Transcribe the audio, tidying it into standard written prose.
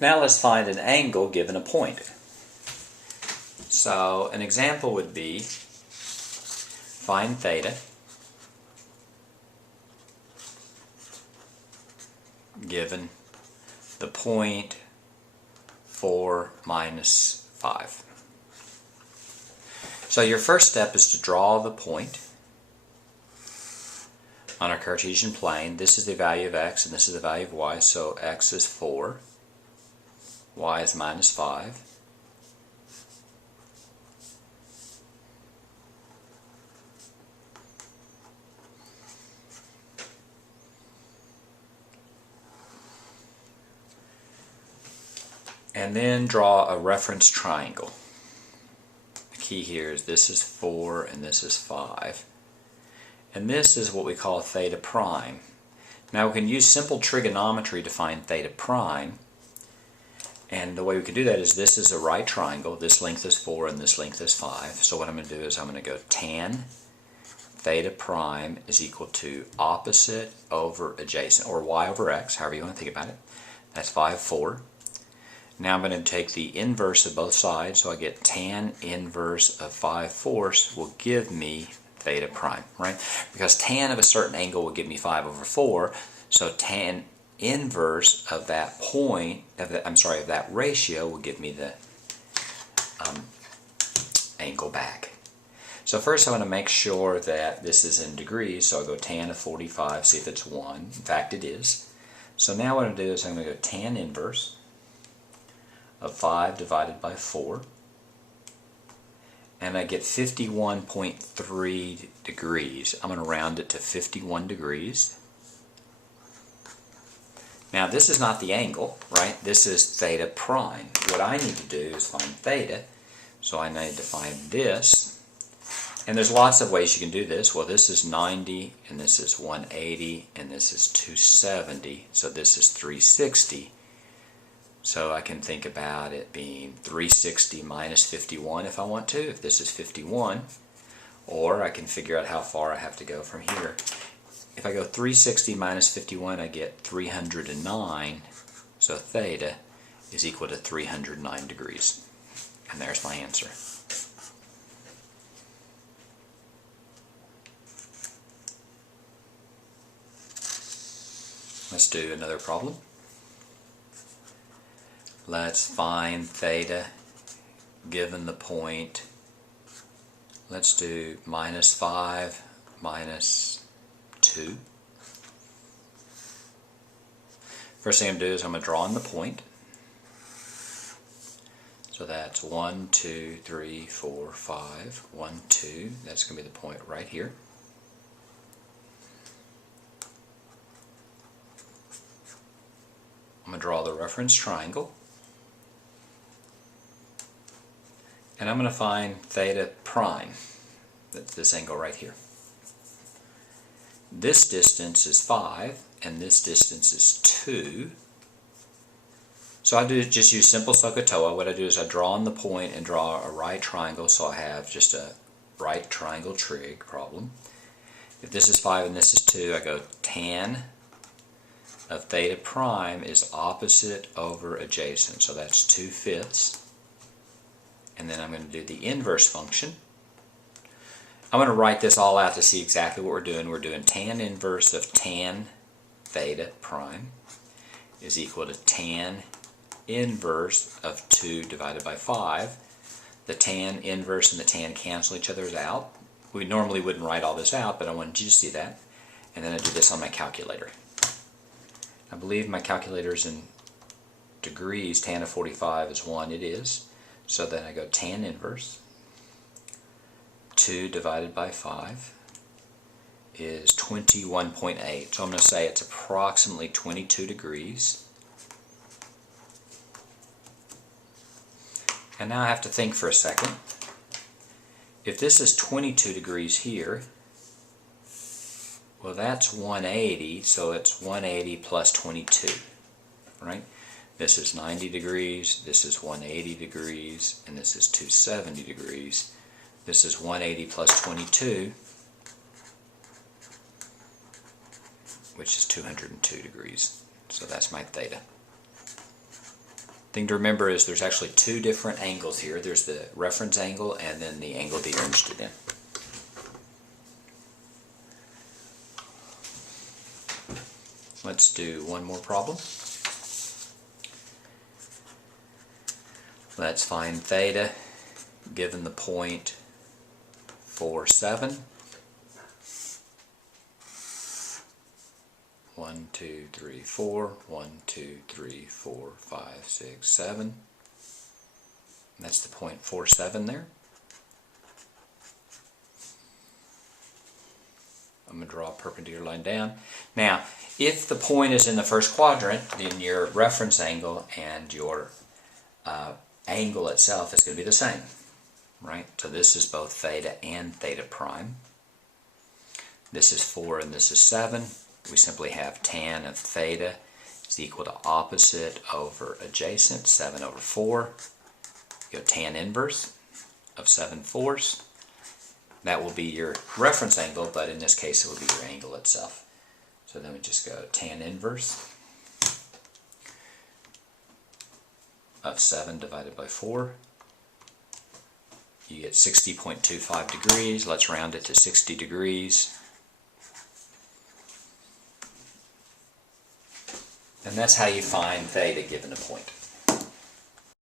Now let's find an angle given a point. So an example would be find theta given the point 4 minus 5. So your first step is to draw the point on our Cartesian plane. This is the value of x and this is the value of y, so x is 4, y is minus 5. And then draw a reference triangle. The key here is this is 4 and this is 5. And this is what we call theta prime. Now we can use simple trigonometry to find theta prime. And the way we can do that is this is a right triangle. This length is 4 and this length is 5. So what I'm going to do is I'm going to go tan theta prime is equal to opposite over adjacent, or y over x, however you want to think about it. That's 5, 4. Now I'm going to take the inverse of both sides, so I get tan inverse of 5/4 will give me theta prime, right? Because tan of a certain angle will give me 5 over 4, so tan inverse of that point, of that ratio will give me the angle back. So first I want to make sure that this is in degrees, so I'll go tan of 45, see if it's 1. In fact it is. So now what I'm going to do is I'm going to go tan inverse of 5 divided by 4, and I get 51.3 degrees. I'm going to round it to 51 degrees. Now this is not the angle, right? This is theta prime. What I need to do is find theta, so I need to find this. And there's lots of ways you can do this. Well, this is 90, and this is 180, and this is 270, so this is 360. So I can think about it being 360 minus 51 if I want to, if this is 51. Or I can figure out how far I have to go from here. If I go 360 minus 51, I get 309. So theta is equal to 309 degrees. And there's my answer. Let's do another problem. Let's find theta given the point, let's do minus 5 minus 2. First thing I'm going to do is I'm going to draw in the point. So that's 1, 2, 3, 4, 5, 1, 2. That's going to be the point right here. I'm going to draw the reference triangle. And I'm going to find theta prime, that's this angle right here. This distance is 5, and this distance is 2. So I just use simple SOHCAHTOA. What I do is I draw on the point and draw a right triangle, so I have just a right triangle trig problem. If this is 5 and this is 2, I go tan of theta prime is opposite over adjacent, so that's 2/5. And then I'm going to do the inverse function. I'm going to write this all out to see exactly what we're doing. We're doing tan inverse of tan theta prime is equal to tan inverse of 2 divided by 5. The tan inverse and the tan cancel each other out. We normally wouldn't write all this out, but I wanted you to see that. And then I do this on my calculator. I believe my calculator is in degrees. Tan of 45 is 1. It is. So then I go tan inverse. 2 divided by 5 is 21.8. So I'm going to say it's approximately 22 degrees. And now I have to think for a second. If this is 22 degrees here, well that's 180, so it's 180 plus 22, right? This is 90 degrees, this is 180 degrees, and this is 270 degrees. This is 180 plus 22, which is 202 degrees. So that's my theta. thing to remember is there's actually two different angles here. There's the reference angle and then the angle that you're interested in. Let's do one more problem. Let's find theta given the point 4, 7. 1, 2, 3, 4. 1, 2, 3, 4, 5, 6, 7. And that's the point 4, 7 there. I'm going to draw a perpendicular line down. Now, if the point is in the first quadrant, then your reference angle and your angle itself is going to be the same, right? So this is both theta and theta prime. This is 4 and this is 7. We simply have tan of theta is equal to opposite over adjacent, 7 over 4. You go tan inverse of 7/4. That will be your reference angle, but in this case it will be your angle itself. So then we just go tan inverse of 7 divided by 4. You get 60.25 degrees. Let's round it to 60 degrees. And that's how you find theta given a point.